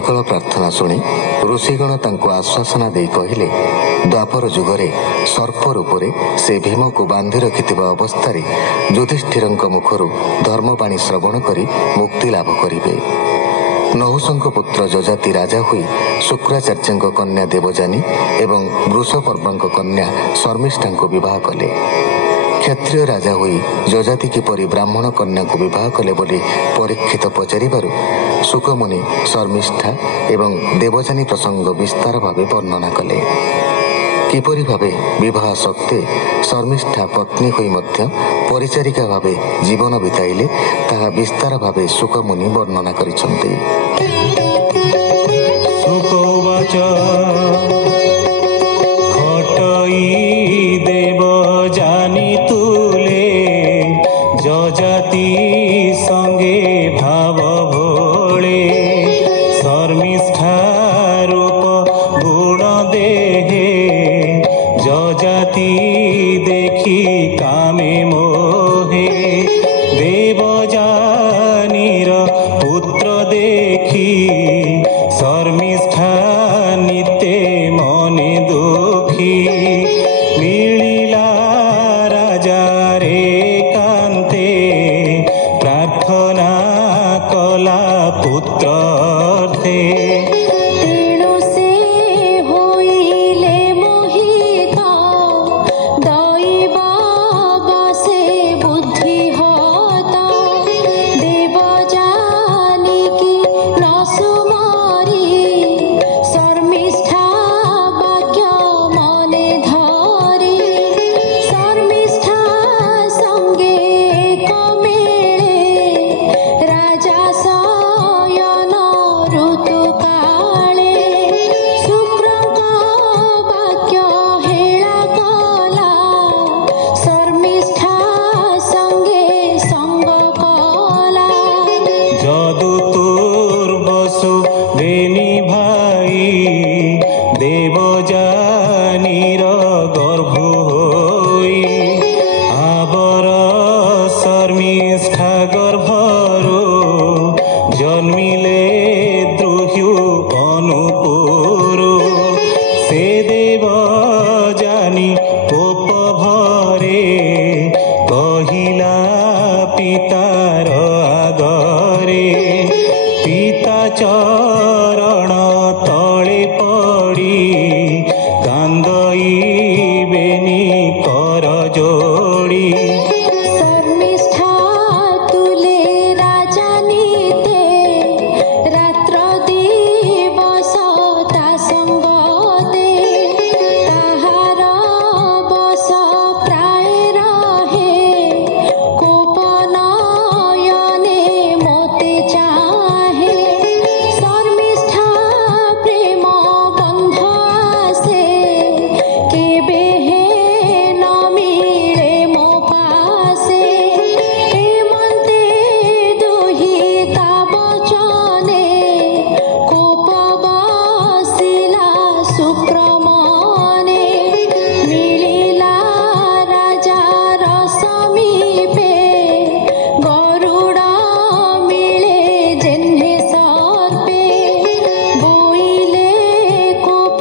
ବିକଳ ପ୍ରାର୍ଥନା ଶୁଣି ଋଷିଗଣ ତାଙ୍କୁ ଆଶ୍ୱାସନା ଦେଇ କହିଲେ, ଦ୍ୱାପର ଯୁଗରେ ସର୍ପ ରୂପରେ ସେ ଭୀମକୁ ବାନ୍ଧି ରଖିଥିବା ଅବସ୍ଥାରେ ଯୁଧିଷ୍ଠିରଙ୍କ ମୁଖରୁ ଧର୍ମବାଣୀ ଶ୍ରବଣ କରି ମୁକ୍ତି ଲାଭ କରିବେ। ନହୁଷଙ୍କ ପୁତ୍ର ଯଜାତି ରାଜା ହୋଇ ଶୁକ୍ରାଚାର୍ଯ୍ୟଙ୍କ କନ୍ୟା ଦେବଯାନୀ ଏବଂ ବୃଷପର୍ବାଙ୍କ କନ୍ୟା ଶର୍ମିଷ୍ଠାଙ୍କୁ ବିବାହ କଲେ। କ୍ଷତ୍ରିୟ ରାଜା ହୋଇ ଯଜାତି କିପରି ବ୍ରାହ୍ମଣ କନ୍ୟାକୁ ବିବାହ କଲେ ବୋଲି ପରୀକ୍ଷିତ ପଚାରିବାରୁ ଶୁକମୁନି ଶର୍ମିଷ୍ଠା ଏବଂ ଦେବଯାନୀ ପ୍ରସଙ୍ଗ ବିସ୍ତାର ଭାବେ ବର୍ଣ୍ଣନା କଲେ। କିପରି ଭାବେ ବିବାହ ସତ୍ତ୍ୱେ ଶର୍ମିଷ୍ଠା ପତ୍ନୀ ହୋଇ ମଧ୍ୟ ପରିଚାରିକା ଭାବେ ଜୀବନ ବିତାଇଲେ ତାହା ବିସ୍ତାର ଭାବେ ଶୁକମୁନି ବର୍ଣ୍ଣନା କରିଛନ୍ତି। দেবযানী তুলে যজাতি সঙ্গে ভাব ভোলে শর্মিষ্ঠা রূপ গুণ দেহে যজাতি দেখি কামে মোহে দেবযানীর পুত্র দেখি শর্মিষ্ঠা নিতে মনে দুঃখী মিলিলা রাজারে কান্তে প্রার্থনা কলা পুত্রার্থে দেবযানীর গর্ভ হই আবর শর্মিষ্ঠা গর্ভরু জন্মিলে দ্রুহ্যু অনুপুরু সে দেবযানী কোপ ভরে কহিলা পিতার আগরে পিতা চরণ তলে পড়ি কান্দইবেনি কর যোড়ি শর্মিষ্ঠা তুলে রাজা নিতে রাত্র দিবস তা সঙ্গতে তাহার বস প্রায় রহে কোপ নয়নে মতে চাহে শর্মিষ্ঠা প্রেম বন্ধ আসে কেবে হে ন মিলে মো পাশে হেমন্তে দুহিতা বচনে কোপ বসিলা শুক্রমনে মিলিলা রাজার সমীপে গরুড় মিলে জেহ্নে সর্পে বইলে কোপ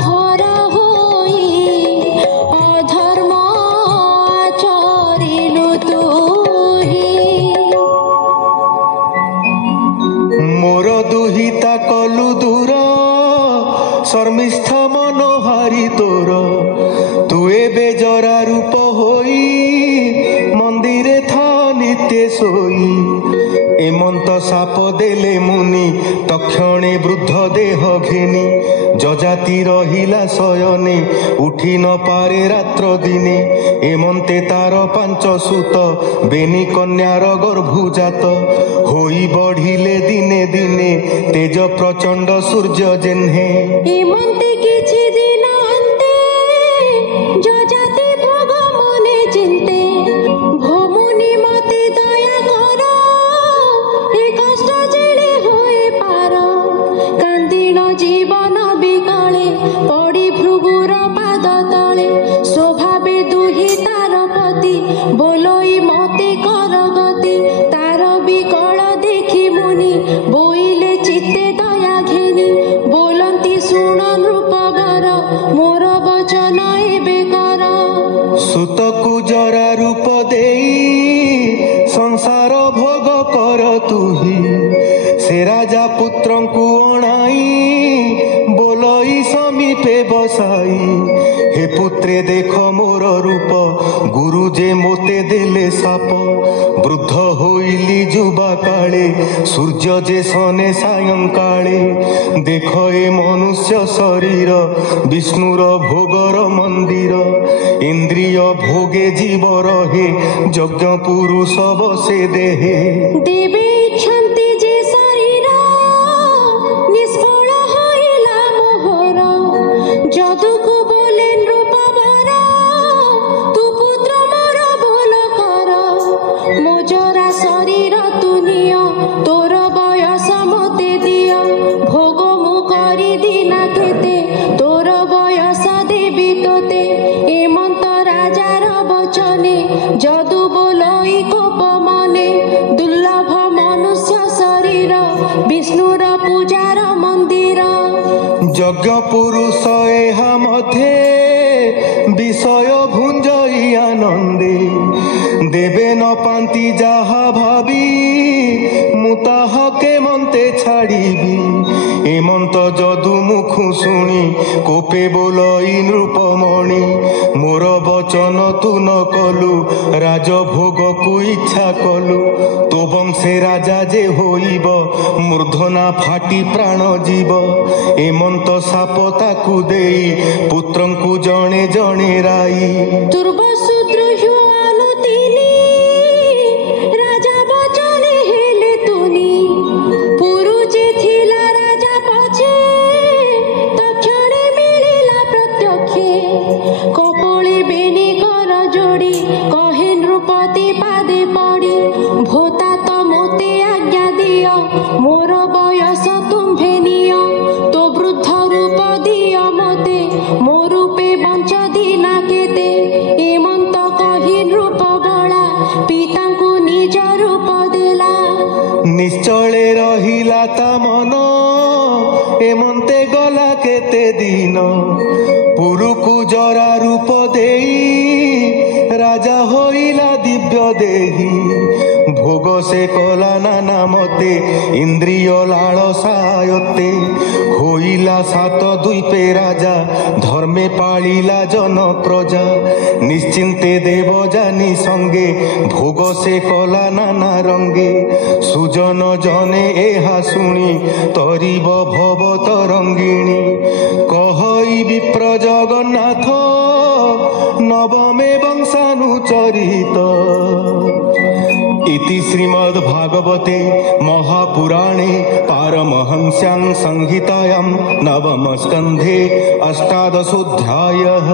ভর হই অধর্ম আচরিলু তুহি মোর দুহিতা কলু দূর শর্মিষ্ঠা মনোহারি তোর তু এবে জরা রূপ হই মন্দিরে থা নিত্য শোই এমন্ত সাপ দেলে মুনি তক্ষণে বৃদ্ধ দেহ ঘেনি যজাতি রহিলা শয়নে উঠি ন পারে রাত্র দিনে এমন্তে তার পাঞ্চ সুত বেনি কন্যার গর্ভজাত হই বঢ়িলে দিনে দিনে তেজ প্রচণ্ড সূর্য জেহ্নে হেমন্তে কিছু দিন অন্তে যজাতি ভোগ মনে চিন্তে ভৌমুনি মতে দয়া কর এ কষ্ট জেলে হয়ে পার কান্দিণ জীবন বিকলে পড়ি ভৃগুর পাদ তলে স্বভাবে দুহিতার পতি বলই মতে কর গতি তার বিকল দেখি মুনি বইলে চিত্তে দয়া ঘে संसार भोग कर तुही से राजा पुत्रं को अणाई बोलई समीपे बसाई हे पुत्रे देख मोर रूप गुरु जे मोते देले साप वृद्ध होइली जुबा काले सूर्य जे सने सायं काले देख ए मनुष्य शरीर विष्णुर भोगर मंदिर इंद्रिय भोगे जीव रहे यज्ञ पुरुष बसे देहे देवे इच्छन्ति जे शरीर निष्फल होइला मोहर जदुको बोले नृपवर तू पुत्र मोर बोल कर मोजरा शरीर तू निय तोर बयस मते दिय भोग मु करी दिना केते तोर बयस देवी तोते एमंत राजार बचने जदु बोलई कोप मने दुर्लभ मनुष्य शरीर विष्णुर पूजार मंदिर यज्ञ पुरुष एहा मध्य विषय भुंजई आनंदे देवे न पांति जाहा भाबी मुताह के मन्ते छाड़ीबी एमंत जदु मुखु शुणी कोपे बोलई नृपमणि मोर बचन तू न कलु राजभोग को इच्छा कलु तो वंशे राजा जे होइब मूर्धना फाटी प्राण जीव एमंत साप ताकू देई पुत्रंकु जणे जणे राई दुर्बशुद्रुह्य अनुतिनी राजा बचने हेले तुनी पुरु जे थिला राजा पछे तक्षणे मिलिला प्रत्यक्षे कपोळे बेनी कर जोड़ी कहे नृपति पादे पड़ी भोता तो मोते आज्ञा दियो मोर बयस तुम्भे नियो तो वृद्ध रूप दियो मते मो रूपे बंच दिना केते एमंत कही नृप बला पितांकु निज रूप देला निश्चले रहिला ता मन एमंते गला केते दिन पुरुकु जरा रूप देई राजा होइला दिव्य देही भोग से कला नाना मते इंद्रिय लालसायते होइला सात द्वीपे राजा धर्मे पालिला जन प्रजा निश्चिंते देव जानी संगे भोग से कला नाना रंगे सुजन जने एहा शुणी तरीब भव तरंगिणी कहई विप्र जगन्नाथ नवमे वंशानुचरित इति श्रीमद्भागवते महापुराणे पारमहंस्यां संहितायां नवमस्कन्धे 18ोऽध्यायः।